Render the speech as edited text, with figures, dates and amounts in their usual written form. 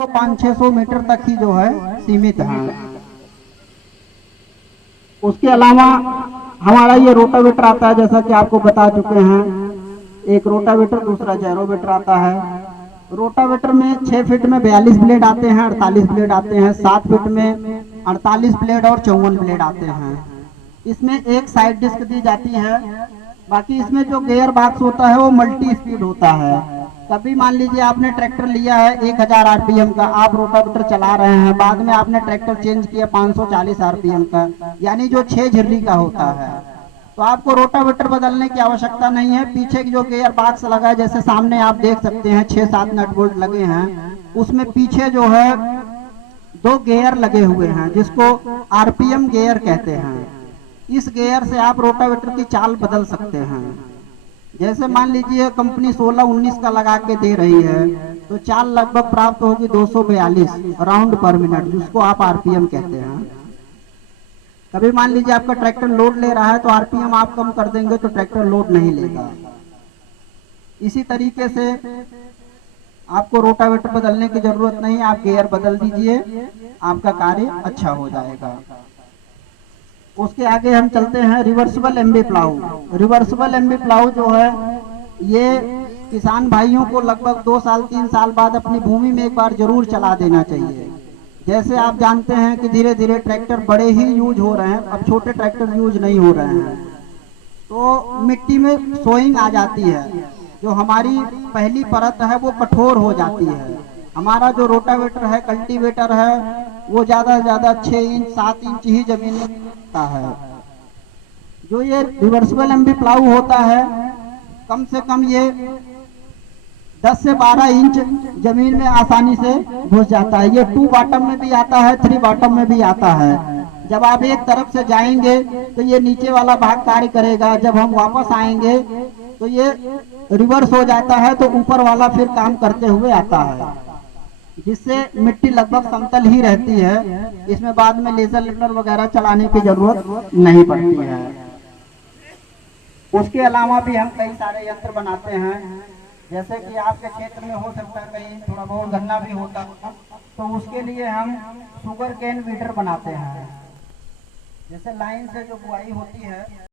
तो 500-600 मीटर तक ही जो है सीमित है। उसके अलावा हमारा ये रोटावेटर आता है, जैसा कि आपको बता चुके हैं, एक रोटावेटर दूसरा जैरोवेटर आता है। रोटावेटर में 6 फीट में 42 ब्लेड आते हैं, 48 ब्लेड आते हैं, 7 फीट में 48 ब्लेड और 54 ब्लेड आते हैं। इसमें एक साइड डिस्क दी जाती है। बाकी इसमें जो गियर बॉक्स होता है वो मल्टी स्पीड होता है। कभी मान लीजिए आपने ट्रैक्टर लिया है 1000 आरपीएम का, आप रोटावेटर चला रहे हैं, बाद में आपने ट्रैक्टर चेंज किया 540 आरपीएम का, यानी जो 6 झिर्री का होता है, तो आपको रोटावेटर बदलने की आवश्यकता नहीं है। पीछे की जो गियर बॉक्स लगा है, जैसे सामने आप देख सकते हैं 6-7 नट बोल्ट लगे हैं, उसमें पीछे जो है 2 गियर लगे हुए हैं, जिसको आरपीएम गियर कहते हैं। इस गियर से आप रोटावेटर की चाल बदल सकते हैं। जैसे मान लीजिए कंपनी 16-19 का लगा के दे रही है, तो चाल लगभग प्राप्त होगी 242 राउंड पर मिनट, जिसको आप आरपीएम कहते हैं। कभी मान लीजिए आपका ट्रैक्टर लोड ले रहा है, तो आरपीएम आप कम कर देंगे तो ट्रैक्टर लोड नहीं लेगा। इसी तरीके से आपको रोटावेटर बदलने की जरूरत नहीं, आप गियर बदल दीजिए, आपका कार्य अच्छा हो जाएगा। उसके आगे हम चलते हैं reversible MB plough. Reversible MB plough जो है, ये किसान भाइयों को लगभग 2 साल 3 साल बाद अपनी भूमि में एक बार जरूर चला देना चाहिए। जैसे आप जानते हैं कि धीरे धीरे ट्रैक्टर बड़े ही यूज हो रहे हैं, अब छोटे ट्रैक्टर यूज नहीं हो रहे हैं, तो मिट्टी में सोइंग आ जाती है। जो हमारी पहली परत है वो कठोर हो जाती है। हमारा जो रोटावेटर है, कल्टीवेटर है, वो ज्यादा से ज्यादा 6 इंच 7 इंच ही जमीन में होता है। जो ये रिवर्सिबल एमबी प्लाऊ होता है, कम से कम ये 10 से 12 इंच जमीन में आसानी से घुस जाता है। ये 2 बॉटम में भी आता है, 3 बॉटम में भी आता है। जब आप एक तरफ से जाएंगे तो ये नीचे वाला भाग कार्य करेगा, जब हम वापस आएंगे तो ये रिवर्स हो जाता है, तो ऊपर वाला फिर काम करते हुए आता है, जिससे मिट्टी लगभग समतल ही रहती है। इसमें बाद में लेजर लिफ्टर वगैरह चलाने की जरूरत नहीं पड़ती है। उसके अलावा भी हम कई सारे यंत्र बनाते हैं, जैसे कि आपके क्षेत्र में हो सकता है कहीं थोड़ा बहुत गन्ना भी होता है, तो उसके लिए हम शुगर केन वीडर बनाते हैं। जैसे लाइन से जो बुआई होती है